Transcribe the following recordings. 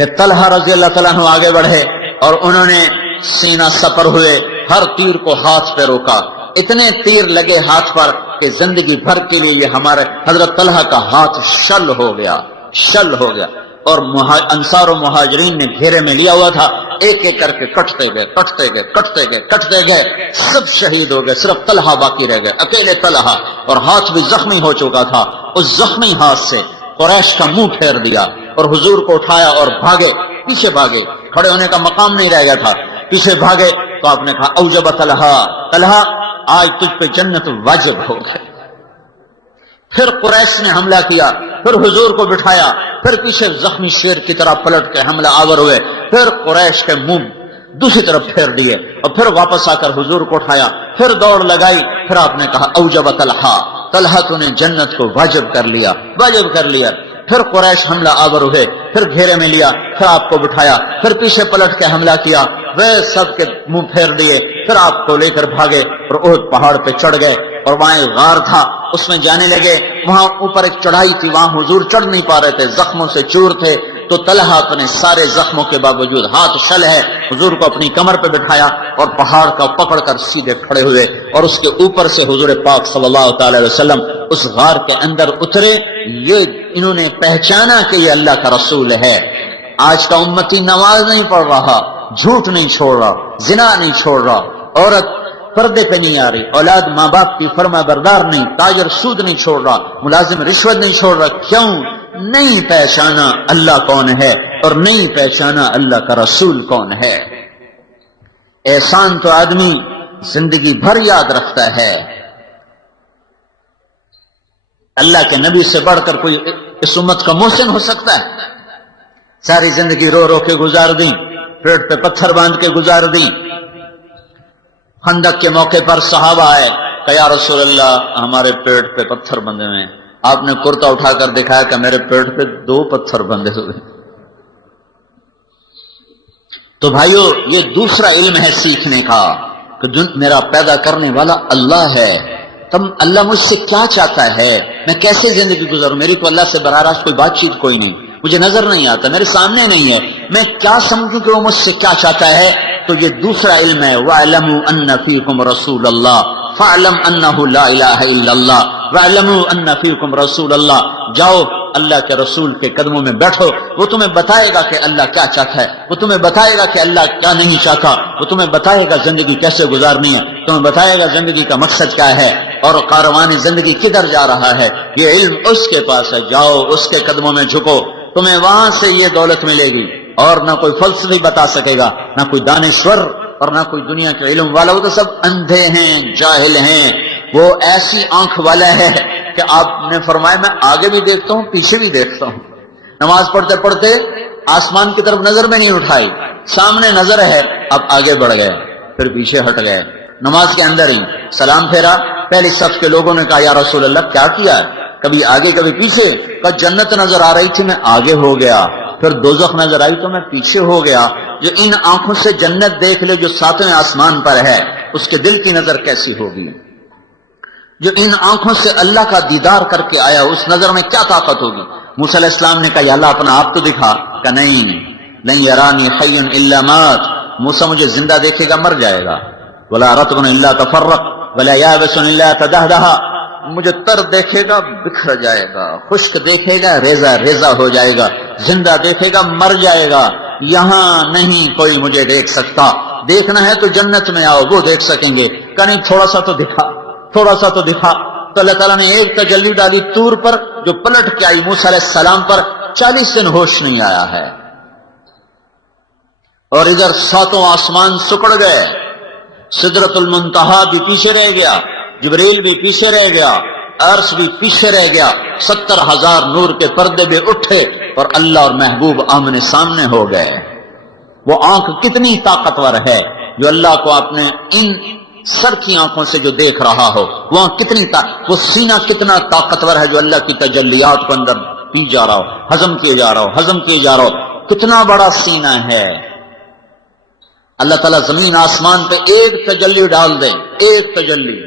پھر طلحہ رضی اللہ تعالیٰ عنہ آگے بڑھے اور انہوں نے سینہ سپر ہوئے، ہر تیر کو ہاتھ پہ روکا، اتنے تیر لگے ہاتھ پر کہ زندگی بھر کے لیے یہ ہمارے حضرت طلحہ کا ہاتھ شل ہو گیا، شل ہو گیا۔ اور انصار و مہاجرین نے گھیرے میں لیا ہوا تھا، ایک ایک کر کے کٹتے گئے کٹتے گئے کٹتے گئے کٹتے گئے، سب شہید ہو گئے، صرف طلحہ باقی رہ گئے، اکیلے طلحہ، اور ہاتھ بھی زخمی ہو چکا تھا۔ اس زخمی ہاتھ سے قریش کا منہ پھیر دیا اور حضور کو اٹھایا اور بھاگے، پیچھے بھاگے، کھڑے ہونے کا مقام نہیں رہ گیا تھا، پیچھے بھاگے تو آپ نے کہا اوجب طلحہ، طلحہ آج تجھ پہ جنت واجب ہو گئے۔ پھر قریش نے حملہ کیا، پھر حضور کو بٹھایا، پھر پیچھے زخمی شیر کی طرح پلٹ کے حملہ آور ہوئے، پھر قریش کے منہ دوسری طرف پھیر دیے اور پھر واپس آ کر حضور کو اٹھایا، پھر دوڑ لگائی، پھر آپ نے کہا اوجب طلحہ، طلحہ تو نے جنت کو واجب کر لیا، واجب کر لیا۔ پھر قریش حملہ آور ہوئے، پھر گھیرے میں لیا، پھر آپ کو بٹھایا، پھر پیچھے پلٹ کے حملہ کیا، وہ سب کے منہ پھیر دیے، پھر آپ کو لے کر بھاگے اور احد پہاڑ پہ چڑھ گئے، اور وہاں ایک غار تھا، اس میں جانے لگے، وہاں اوپر ایک چڑھائی تھی، وہاں حضور چڑھ نہیں پا رہے تھے، زخموں سے چور تھے، تو طلحہ اپنے سارے زخموں کے باوجود، ہاتھ شل ہے، حضور کو اپنی کمر پہ بٹھایا اور پہاڑ کا پکڑ کر سیدھے کھڑے ہوئے، اور اس کے اوپر سے حضور پاک صلی اللہ تعالی علیہ وسلم اس غار کے اندر اترے۔ یہ انہوں نے پہچانا کہ یہ اللہ کا رسول ہے۔ آج کا امتی نماز نہیں پڑھ رہا، جھوٹ نہیں چھوڑ رہا، زنا نہیں چھوڑ رہا، عورت پردے پہ نہیں آ رہی، اولاد ماں باپ کی فرما بردار نہیں، تاجر سود نہیں چھوڑ رہا، ملازم رشوت نہیں چھوڑ رہا۔ کیوں؟ نہیں پہچانا اللہ کون ہے اور نہیں پہچانا اللہ کا رسول کون ہے۔ احسان تو آدمی زندگی بھر یاد رکھتا ہے، اللہ کے نبی سے بڑھ کر کوئی اس امت کا محسن ہو سکتا ہے؟ ساری زندگی رو رو کے گزار دی، پیٹ پہ پتھر باندھ کے گزار دی۔ خندق کے موقع پر صحابہ آئے کہ یا رسول اللہ ہمارے پیٹ پہ پتھر بندھے ہوئے ہیں، آپ نے کرتا اٹھا کر دکھایا کہ میرے پیٹ پہ 2 پتھر بندھے ہوئے۔ تو بھائیو یہ دوسرا علم ہے سیکھنے کا کہ میرا پیدا کرنے والا اللہ ہے، تم اللہ مجھ سے کیا چاہتا ہے، میں کیسے زندگی گزاروں، میری تو اللہ سے براہ راست کوئی بات چیت کوئی نہیں، مجھے نظر نہیں آتا، میرے سامنے نہیں ہے، میں کیا سمجھوں کہ وہ مجھ سے کیا چاہتا ہے۔ تو یہ دوسرا علم ہے، وَاعْلَمُوا أَنَّ فِيكُمْ رَسُولَ اللَّهِ فَاعْلَمْ أَنَّهُ لَا إِلَٰهَ إِلَّا اللَّهِ وَاعْلَمُوا أَنَّ فِيكُمْ رَسُولَ اللَّهِ۔ جاؤ اللہ کے رسول کے قدموں میں بیٹھو، وہ تمہیں بتائے گا کہ اللہ کیا چاہتا ہے، وہ تمہیں بتائے گا کہ اللہ کیا نہیں چاہتا، وہ تمہیں بتائے گا زندگی کیسے گزارنی ہے، تمہیں بتائے گا زندگی کا مقصد کیا ہے اور کاروان زندگی کدھر جا رہا ہے۔ یہ علم اس کے پاس ہے، جاؤ اس کے قدموں میں جھکو، تمہیں وہاں سے یہ دولت ملے گی، اور نہ کوئی فلسفی بتا سکے گا، نہ کوئی دانشور اور نہ کوئی دنیا کے علم والا، وہ تو سب اندھے ہیں، جاہل ہیں۔ وہ ایسی آنکھ والا ہے کہ آپ نے فرمایا میں آگے بھی دیکھتا ہوں پیچھے بھی دیکھتا ہوں، نماز پڑھتے پڑھتے آسمان کی طرف نظر میں نہیں اٹھائی، سامنے نظر ہے، اب آگے بڑھ گئے، پھر پیچھے ہٹ گئے، نماز کے اندر ہی سلام پھیرا، پہلی صف کے لوگوں نے کہا یا رسول اللہ کیا کیا ہے، کبھی آگے کبھی پیچھے، کہا جنت نظر آ رہی تھی میں آگے ہو گیا، پھر دوزخ نظر آئی تو میں پیچھے ہو گیا۔ جو ان آنکھوں سے جنت دیکھ لے جو 7ویں آسمان پر ہے، اس کے دل کی نظر کیسی ہوگی؟ جو ان آنکھوں سے اللہ کا دیدار کر کے آیا، اس نظر میں کیا طاقت ہوگی؟ موسیٰ علیہ السلام نے کہا یا اللہ اپنا آپ تو دکھا، کہ نہیں، لن یرانی حی الا مات، موسیٰ مجھے زندہ دیکھے گا مر جائے گا، ولا رطب الا تفرق ولا یابس الا تدہدہ، مجھے تر دیکھے گا بکھر جائے گا، خشک دیکھے گا ریزہ ریزہ ہو جائے گا، زندہ دیکھے گا مر جائے گا، یہاں نہیں کوئی مجھے دیکھ سکتا، دیکھنا ہے تو جنت میں آؤ وہ دیکھ سکیں گے، کہ نہیں تھوڑا سا تو دکھا، تھوڑا سا تو دکھا۔ تو اللہ تعالیٰ نے ایک تجلی ڈالی طور پر جو پلٹ کے آئی موسیٰ علیہ السلام پر، 40 دن ہوش نہیں آیا ہے، اور ادھر 7 آسمان سکڑ گئے، سدرۃ المنتہا بھی پیچھے رہ گیا، جبریل بھی پیچھے رہ گیا، عرش بھی پیچھے رہ گیا، 70,000 نور کے پردے بھی اٹھے اور اللہ اور محبوب آمنے سامنے ہو گئے۔ وہ آنکھ کتنی طاقتور ہے جو اللہ کو اپنے ان سر کی آنکھوں سے جو دیکھ رہا ہو، وہ کتنی وہ سینہ کتنا طاقتور ہے جو اللہ کی تجلیات کو اندر پی جا رہا ہو، ہضم کیے جا رہا ہو، ہضم کیے جا رہا ہو، کتنا بڑا سینہ ہے۔ اللہ تعالیٰ زمین آسمان پہ ایک تجلی ڈال دے، ایک تجلی،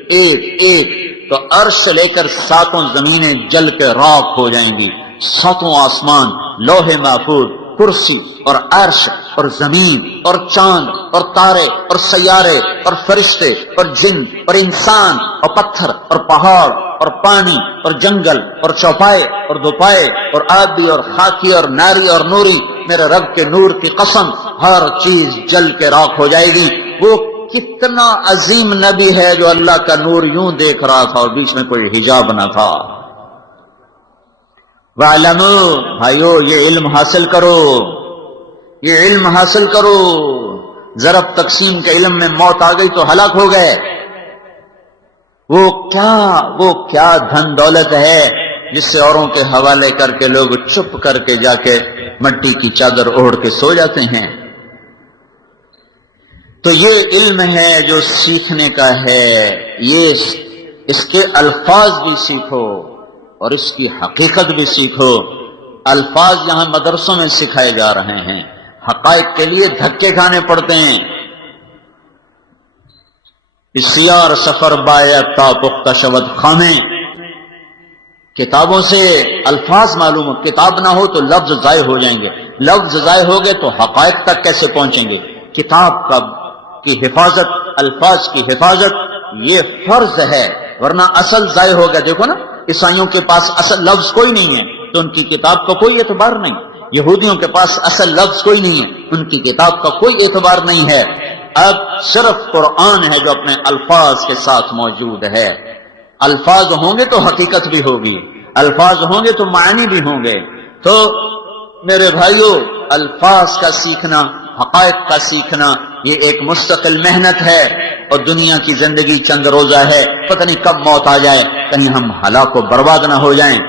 ایک تو عرش سے لے کر 7 زمینیں جل کے راکھ ہو جائیں گی، 7 آسمان، لوح محفوظ، کرسی اور عرش اور زمین اور چاند اور تارے اور سیارے اور فرشتے اور جن اور انسان اور پتھر اور پہاڑ اور پانی اور جنگل اور چوپائے اور دوپائے اور آبی اور خاکی اور ناری اور نوری، میرے رب کے نور کی قسم ہر چیز جل کے راکھ ہو جائے گی۔ وہ کتنا عظیم نبی ہے جو اللہ کا نور یوں دیکھ رہا تھا اور بیچ میں کوئی حجاب نہ تھا۔ وَاعْلَمُوا، بھائیو یہ علم حاصل کرو، یہ علم حاصل کرو۔ ضرب تقسیم کے علم میں موت آ گئی تو ہلاک ہو گئے۔ وہ کیا دھن دولت ہے جس سے اوروں کے حوالے کر کے لوگ چپ کر کے جا کے مٹی کی چادر اوڑھ کے سو جاتے ہیں۔ تو یہ علم ہے جو سیکھنے کا ہے، یہ اس کے الفاظ بھی سیکھو اور اس کی حقیقت بھی سیکھو۔ الفاظ یہاں مدرسوں میں سکھائے جا رہے ہیں، حقائق کے لیے دھکے کھانے پڑتے ہیں۔ بسیار سفر باید تا پختہ شود خامیں، کتابوں سے الفاظ معلوم ہو، کتاب نہ ہو تو لفظ ضائع ہو جائیں گے، لفظ ضائع ہو گئے تو حقائق تک کیسے پہنچیں گے؟ کتاب کی حفاظت، الفاظ کی حفاظت یہ فرض ہے، ورنہ اصل ضائع ہو گیا۔ دیکھو نا، عیسائیوں کے پاس اصل لفظ کوئی نہیں ہے تو ان کی کتاب کا کوئی اعتبار نہیں، یہودیوں کے پاس اصل لفظ کوئی نہیں ہے، ان کی کتاب کا کوئی اعتبار نہیں ہے۔ اب صرف قرآن ہے جو اپنے الفاظ کے ساتھ موجود ہے۔ الفاظ ہوں گے تو حقیقت بھی ہوگی، الفاظ ہوں گے تو معنی بھی ہوں گے۔ تو میرے بھائیو، الفاظ کا سیکھنا، حقائق کا سیکھنا یہ ایک مستقل محنت ہے، اور دنیا کی زندگی چند روزہ ہے، پتہ نہیں کب موت آ جائے، کہیں ہم ہلاک و برباد نہ ہو جائیں۔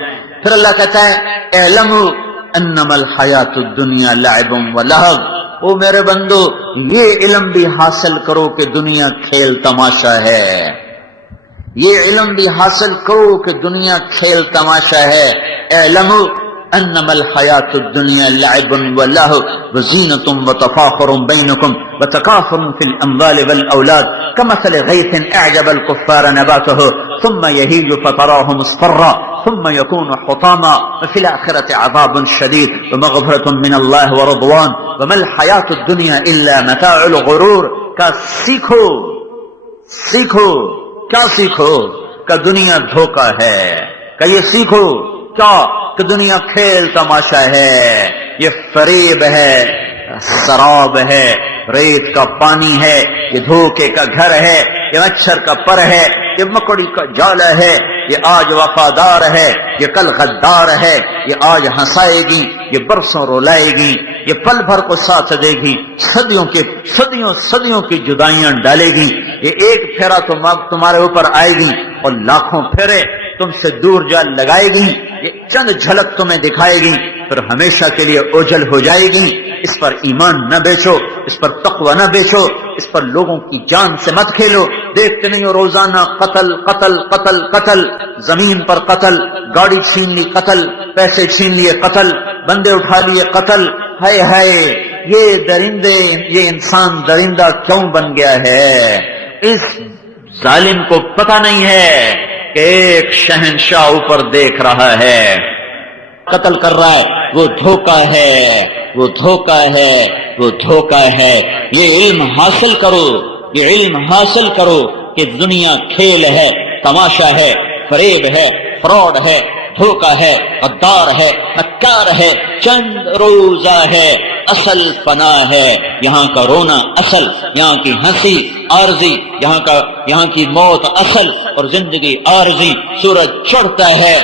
پھر اللہ کہتا ہے اعلموا انما الحیات الدنیا لعب ولہو، او میرے بندو یہ علم بھی حاصل کرو کہ دنیا کھیل تماشا ہے، یہ علم بھی حاصل کرو کہ دنیا کھیل تماشا ہے۔ اعلموا انما الحیات الدنیا لعب ولہو وزینۃ وتفاخر بینکم وتکاثر فی الاموال والاولاد کمثل غیث اعجب الکفار نباتہ ثم یہیج فتراه مصفرا ثم يكون حطاما وفي الآخرة عذاب شديد ومغفرة من الله ورضوان وما الحياة الدنيا إلا متاع الغرور۔ کا سیکھو کیا سیکھو کہ دنیا دھوکہ ہے، کہ یہ سیکھو کیا کہ دنیا کھیل تماشا ہے، یہ فریب ہے، سراب ہے، ریت کا پانی ہے، یہ دھوکے کا گھر ہے، یہ مچھر کا پر ہے، یہ مکڑی کا جالا ہے، یہ آج وفادار ہے، یہ کل غدار ہے، یہ آج ہنسائے گی، یہ برسوں رولائے گی، یہ پل بھر کو ساتھ دے گی، صدیوں کی جدائیاں ڈالے گی، یہ ایک پھیرا تمہارے اوپر آئے گی اور لاکھوں پھیرے تم سے دور جا لگائے گی، یہ چند جھلک تمہیں دکھائے گی، پھر ہمیشہ کے لیے اوجھل ہو جائے گی۔ اس پر ایمان نہ بیچو، اس پر تقوی نہ بیچو، اس پر لوگوں کی جان سے مت کھیلو۔ دیکھتے نہیں ہو روزانہ قتل قتل قتل قتل، زمین پر قتل، گاڑی چھین لی قتل، پیسے چھین لیے قتل، بندے اٹھا لیے قتل۔ ہائے ہائے، یہ درندے، یہ انسان درندہ کیوں بن گیا ہے؟ اس ظالم کو پتہ نہیں ہے کہ ایک شہنشاہ اوپر دیکھ رہا ہے، قتل کر رہا ہے، وہ دھوکہ ہے، وہ دھوکہ ہے، وہ دھوکہ ہے۔ یہ علم حاصل کرو، یہ علم حاصل کرو کہ دنیا کھیل ہے، تماشا ہے، فریب ہے، فراڈ ہے، دھوکہ ہے، غدار ہے، مکار ہے، چند روزہ ہے، اصل فنا ہے۔ یہاں کا رونا اصل، یہاں کی ہنسی عارضی، یہاں کی موت اصل اور زندگی عارضی۔ سورج چڑھتا ہے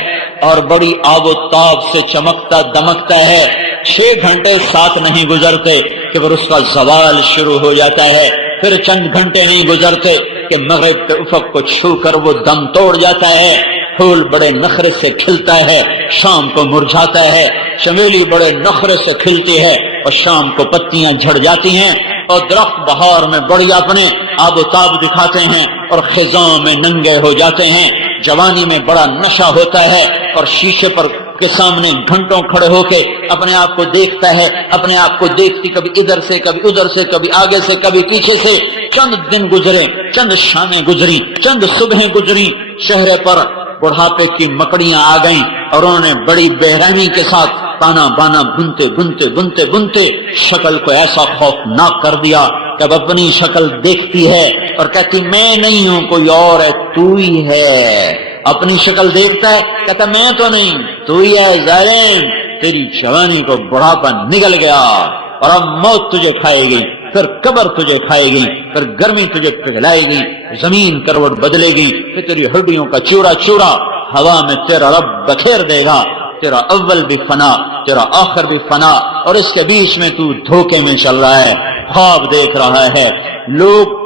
اور بڑی آب و تاب سے چمکتا دمکتا ہے، 6 گھنٹے ساتھ نہیں گزرتے کہ پھر اس کا زوال شروع ہو جاتا ہے، پھر چند گھنٹے نہیں گزرتے کہ مغرب کے افق کو چھو کر وہ دم توڑ جاتا ہے۔ پھول بڑے نخرے سے کھلتا ہے، شام کو مرجھاتا ہے، چمیلی بڑے نخرے سے کھلتی ہے اور شام کو پتیاں جھڑ جاتی ہیں، اور درخت بہار میں بڑی اپنے آب و تاب دکھاتے ہیں اور خزاں میں ننگے ہو جاتے ہیں۔ جوانی میں بڑا نشہ ہوتا ہے اور شیشے پر کے سامنے گھنٹوں کھڑے ہو کے اپنے آپ کو دیکھتا ہے، اپنے آپ کو دیکھتی کبھی ادھر سے کبھی ادھر سے، کبھی آگے سے کبھی پیچھے سے۔ چند دن گزرے، چند شامیں گزری، چند صبحیں گزری، چہرے پر بڑھاپے کی مکڑیاں آ گئیں اور انہوں نے بڑی بے رحمی کے ساتھ تانا بانا بنتے بنتے بنتے بنتے شکل کو ایسا خوفناک کر دیا کہ اب اپنی شکل دیکھتی ہے اور کہتی میں نہیں ہوں کوئی اور ہے، تو ہی ہے۔ اپنی شکل دیکھتا ہے کہتا میں تو نہیں، تو ہی ہے۔ ظالم، تیری جوانی کو بڑھاپا نگل گیا اور اب موت تجھے کھائے گی، پھر قبر تجھے کھائے گی، پھر گرمی تجھے پگھلائے گی، زمین کروٹ بدلے گی، پھر تیری ہڈیوں کا چورا چورا ہوا میں تیرا رب بکھیر دے گا۔ تیرا اول بھی فنا، تیرا آخر بھی فنا، اور اس کے بیچ میں تو دھوکے میں چل رہا ہے، خواب دیکھ رہا ہے۔ لوگ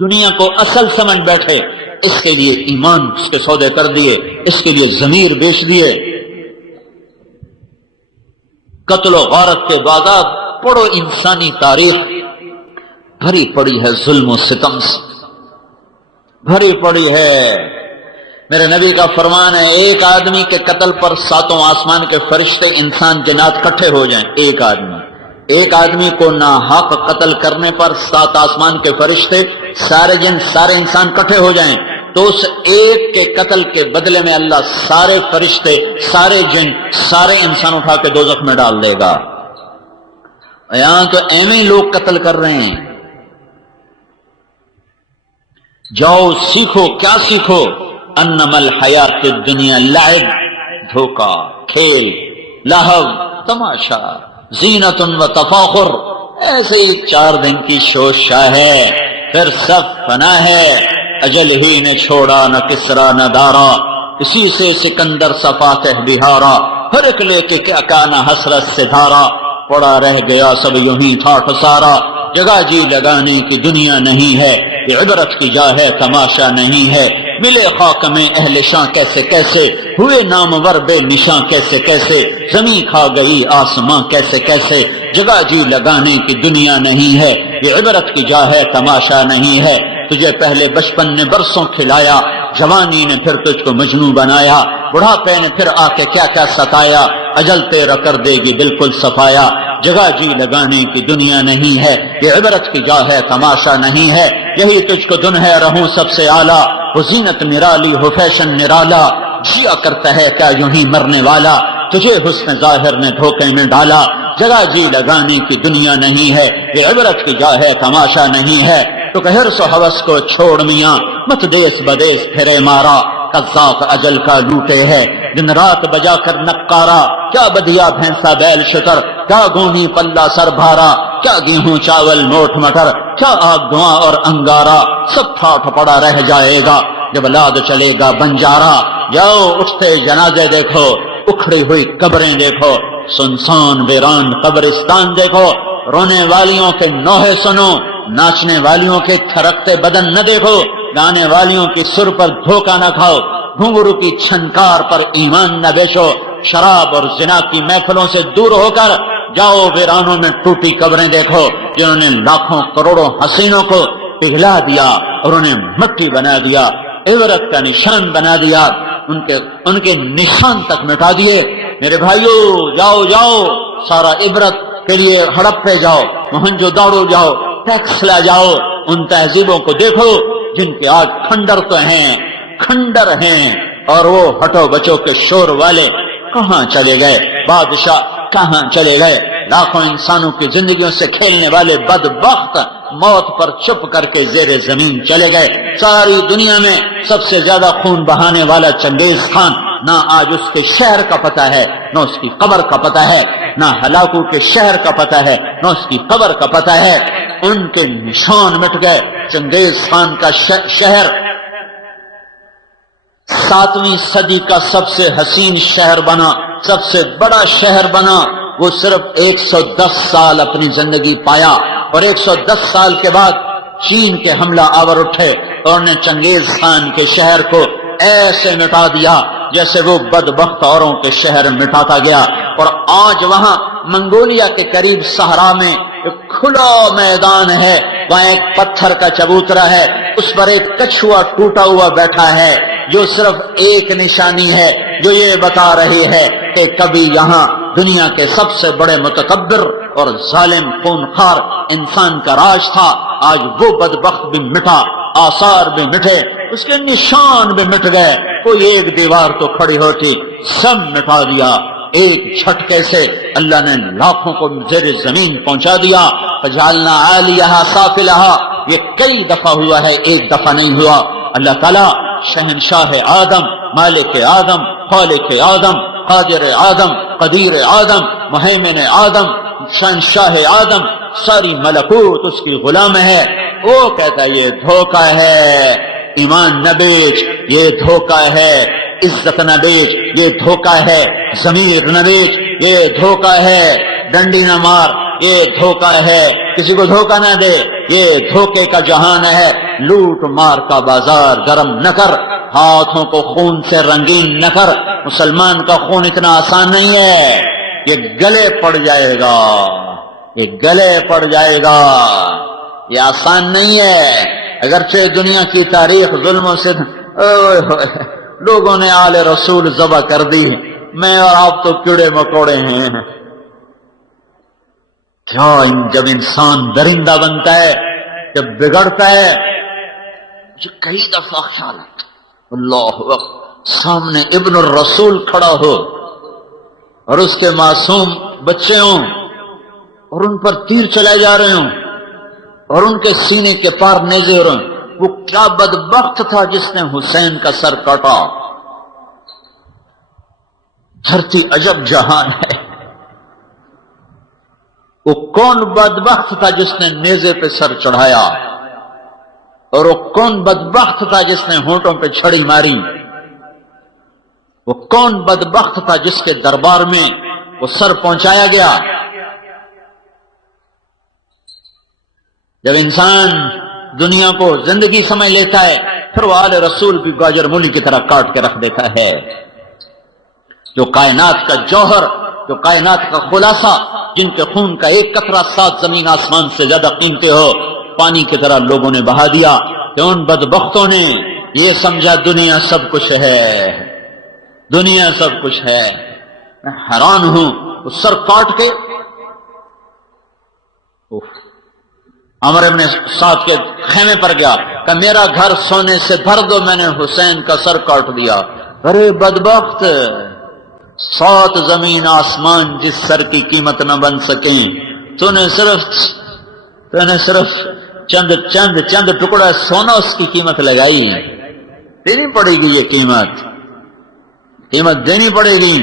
دنیا کو اصل سمجھ بیٹھے، اس کے لیے ایمان اس کے سودے کر دیے، اس کے لیے ضمیر بیچ دیے۔ قتل و غارت کے بعد پڑھو انسانی تاریخ، بھری پڑی ہے ظلم و ستم سے، بھری پڑی ہے۔ میرے نبی کا فرمان ہے ایک آدمی کے قتل پر ساتوں آسمان کے فرشتے انسان جنات کٹھے ہو جائیں۔ ایک آدمی کو ناحق قتل کرنے پر 7 آسمان کے فرشتے، سارے جن سارے انسان کٹھے ہو جائیں تو اس ایک کے قتل کے بدلے میں اللہ سارے فرشتے، سارے جن، سارے انسان اٹھا کے دوزخ میں ڈال دے گا۔ یہاں تو ایویں ہی لوگ قتل کر رہے ہیں۔ جاؤ سیکھو، کیا سیکھو؟ انما الحیات الدنیا لعب، دھوکا، کھیل، لہو، تماشا، زینت و تفاخر، ایسے ہی 4 دن کی شوشا ہے، پھر سب فنا ہے۔ اجل ہی نے چھوڑا نہ کسرا نہ دارا، اسی سے سکندر صفاتہ بہارا، فرق لے کے کیا کانا حسرت سے دھارا، پڑا رہ گیا سب یوں ہی ٹھاٹھ سارا۔ جگہ جی لگانے کی دنیا نہیں ہے، یہ عبرت کی جا ہے تماشا نہیں ہے۔ ملے خاک میں اہل شاں کیسے کیسے، ہوئے نامور بے نشاں کیسے کیسے، زمین کھا گئی آسماں کیسے کیسے۔ جگہ جی لگانے کی دنیا نہیں ہے، یہ عبرت کی جا ہے تماشا نہیں ہے۔ تجھے پہلے بچپن نے برسوں کھلایا، جوانی نے پھر تجھ کو مجنوں بنایا، بڑھاپے نے پھر آ کے کیا کیا ستایا، اجل تیرا کر دے گی بالکل صفایا۔ جگہ جی لگانے کی دنیا نہیں ہے، یہ عبرت کی جا ہے تماشا نہیں ہے۔ یہی تجھ کو دن ہے رہوں سب سے اعلیٰ، وہ زینت نرالی ہو فیشن نرالا، جیا کرتا ہے کیا یوں ہی مرنے والا، تجھے حسن ظاہر نے دھوکے میں ڈالا۔ جگہ جی لگانے کی دنیا نہیں ہے، یہ عبرت کی جا ہے تماشا نہیں ہے۔ تو کہ حرص و ہوس کو چھوڑ میاں، مت دیس بدیس پھرے مارا، قذاق اجل کا لوٹے ہے دن رات بجا کر نقارا۔ کیا بدیا بھینسا بیل شکر، کیا گونی پلہ سر بھارا، کیا گیہوں چاول موٹ مٹر، کیا آگ دھواں اور انگارا، سب ٹھاٹھ پڑا رہ جائے گا جب لاد چلے گا بنجارا۔ جاؤ اٹھتے جنازے دیکھو، اکھڑی ہوئی قبریں دیکھو، سنسان ویران قبرستان دیکھو، رونے والیوں کے نوحے سنو، ناچنے والیوں کے تھرکتے بدن نہ دیکھو، گانے والیوں کی سر پر دھوکہ نہ کھاؤ، گھنگرو کی چھنکار پر ایمان نہ بیچو، شراب اور زنا کی محفلوں سے دور ہو کر جاؤ ویرانوں میں ٹوٹی قبریں دیکھو، جنہوں نے لاکھوں کروڑوں حسینوں کو پگھلا دیا اور انہیں مٹی بنا دیا، عبرت کا نشان بنا دیا، ان کے نشان تک مٹا دیے۔ میرے بھائیو جاؤ جاؤ، سارا عبرت کے لیے ہڑپے جاؤ، موہنجو داڑو جاؤ، ٹیکس لا جاؤ، ان تہذیبوں کو دیکھو جن کے آج کھنڈر تو ہیں، کھنڈر ہیں، اور وہ ہٹو بچوں کے شور والے کہاں چلے گئے، بادشاہ کہاں چلے گئے، لاکھوں انسانوں کی زندگیوں سے کھیلنے والے بدبخت موت پر چپ کر کے زیر زمین چلے گئے۔ ساری دنیا میں سب سے زیادہ خون بہانے والا چنگیز خان، نہ آج اس کے شہر کا پتہ ہے نہ اس کی قبر کا پتہ ہے، نہ ہلاکو کے شہر کا پتہ ہے نہ اس کی قبر کا پتہ ہے۔ ان کے نشان مٹ گئے۔ چنگیز خان کا شہر 7ویں صدی کا سب سے حسین شہر بنا، سب سے بڑا شہر بنا۔ وہ صرف 110 سال اپنی زندگی پایا، اور 110 سال کے بعد چین کے حملہ آور اٹھے اور نے چنگیز خان کے شہر کو ایسے مٹا دیا جیسے وہ بدبخت اوروں کے شہر مٹاتا گیا۔ اور آج وہاں منگولیا کے قریب صحرا میں ایک کھلا میدان ہے، وہاں ایک پتھر کا چبوترا ہے، اس پر ایک کچھوا ٹوٹا ہوا بیٹھا ہے، جو صرف ایک نشانی ہے جو یہ بتا رہی ہے کہ کبھی یہاں دنیا کے سب سے بڑے متکبر اور ظالم خونخوار انسان کا راج تھا۔ آج وہ بدبخت بھی مٹا، آثار بھی مٹے، اس کے نشان بھی مٹ گئے، کوئی ایک دیوار تو کھڑی ہوتی، سب مٹا دیا۔ ایک جھٹکے سے اللہ نے لاکھوں کو زیر زمین پہنچا دیا. فجعلنا عالیہا سافلہا، یہ کئی دفعہ ہوا ہے، ایک دفعہ نہیں ہوا. اللہ تعالیٰ شہنشاہ آدم، مالک آدم، خالق آدم، قادر آدم، قدیر آدم، مہیمن آدم، شہنشاہ آدم، ساری ملکوت اس کی غلام ہے. وہ کہتا ہے یہ دھوکہ ہے، ایمان نہ بیچ، یہ دھوکہ ہے، عزت نہ بیچ، یہ دھوکہ ہے، ضمیر نہ بیچ، یہ دھوکہ ہے، ڈنڈی نہ مار، یہ دھوکہ ہے، کسی کو دھوکہ نہ دے، یہ دھوکے کا جہان ہے. لوٹ مار کا بازار گرم نہ کر، ہاتھوں کو خون سے رنگین نہ کر. مسلمان کا خون اتنا آسان نہیں ہے، یہ گلے پڑ جائے گا، یہ گلے پڑ جائے گا، یہ آسان نہیں ہے. اگرچہ دنیا کی تاریخ ظلموں سے لوگوں نے آل رسول ذبح کر دی، میں اور آپ تو کیڑے مکوڑے ہیں. کیا جب انسان درندہ بنتا ہے، جب بگڑتا ہے، مجھے کئی دفعہ خیال ہے اللہ وقت سامنے ابن الرسول کھڑا ہو اور اس کے معصوم بچے ہوں اور ان پر تیر چلائے جا رہے ہوں اور ان کے سینے کے پار نیزے ہو رہے ہوں. وہ کیا بدبخت تھا جس نے حسین کا سر کاٹا. دھرتی عجب جہان ہے. وہ کون بدبخت تھا جس نے نیزے پہ سر چڑھایا، اور وہ کون بدبخت تھا جس نے ہونٹوں پہ چھڑی ماری. وہ کون بدبخت تھا جس کے دربار میں وہ سر پہنچایا گیا. جب انسان دنیا کو زندگی سمجھ لیتا ہے، پھر وہ آل رسول بھی گاجر مولی کی طرح کاٹ کے رکھ دیتا ہے. جو کائنات کا جوہر، جو کائنات کا خلاصہ، جن کے خون کا ایک قطرہ 7 زمین آسمان سے زیادہ قیمتی ہو، پانی کی طرح لوگوں نے بہا دیا. کہ ان بدبختوں نے یہ سمجھا دنیا سب کچھ ہے، دنیا سب کچھ ہے. میں حیران ہوں، وہ سر کاٹ کے عمر ابن سعد کے خیمے پر گیا کہ میرا گھر سونے سے بھر دو، میں نے حسین کا سر کاٹ دیا. ارے بدبخت، 7 زمین آسمان جس سر کی قیمت نہ بن سکیں، تو نے صرف چند ٹکڑا سونا اس کی قیمت لگائی. دینی پڑے گی، یہ قیمت دینی پڑے گی.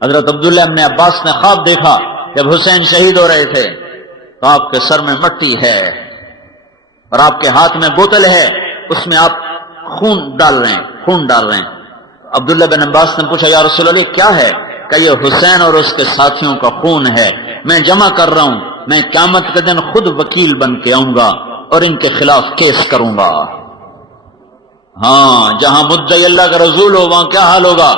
حضرت عبداللہ ابن عباس نے خواب دیکھا جب حسین شہید ہو رہے تھے تو آپ کے سر میں مٹی ہے اور آپ کے ہاتھ میں بوتل ہے، اس میں آپ خون ڈال رہے ہیں. عبداللہ بن عباس نے پوچھا یا رسول اللہ کیا ہے؟ کہ یہ حسین اور اس کے ساتھیوں کا خون ہے، میں جمع کر رہا ہوں، میں قیامت کے دن خود وکیل بن کے آؤں گا اور ان کے خلاف کیس کروں گا. ہاں، جہاں مدعی اللہ کا رسول ہو وہاں کیا حال ہوگا؟